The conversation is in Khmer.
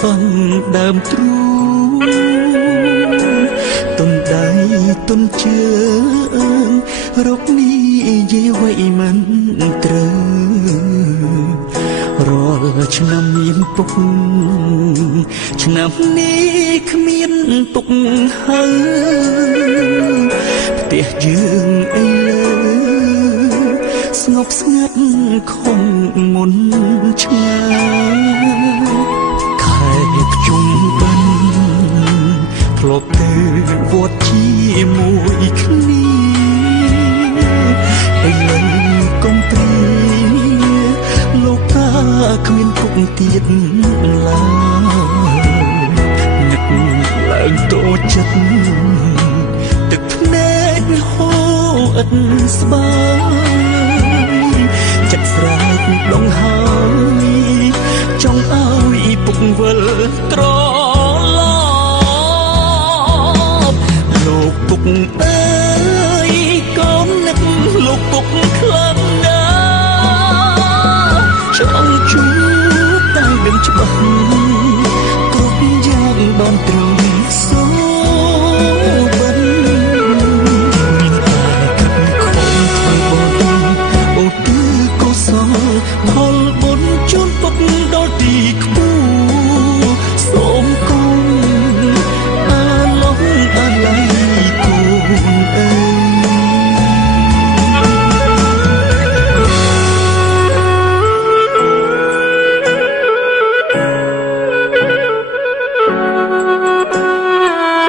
ប៉ុនដើមទ្រូងទុនដៃទុនជើងរកនេះយាយໄວមិនត្រូវរាល់ឆ្នាំមានពុកឆ្នាំនេះគ្មានទុកហើយផ្ទះយើងអីលើស្ងប់ស្ងាត់ខំមុនឆ្ងាយខែភ្ជុំបិណ្ឌធ្លាប់ទៅវត្តជាមួយគ្នាឥឡូវកុំព្រាលោកតាគ្មានគុកទៀតឡើយនឹកឡើងតូចចិត្តទឹកភ្នែកហូរឥតស្បើយចិត្តស្រែកដងហើយចង់ឲ្យពុកវិលត្រឡប់លោកពុកអើយកូននឹកលោកពុកខ្លាំងណាស់ចង់ជួបតែដឹងច្បាស់គ្រប់យ៉ាងបានត្រង់សូបិនមានតែខិតខំធ្វើបុណ្យអូទិកុសលផលបុណ្យជូនពុកដល់ទីខ្ពស់សូម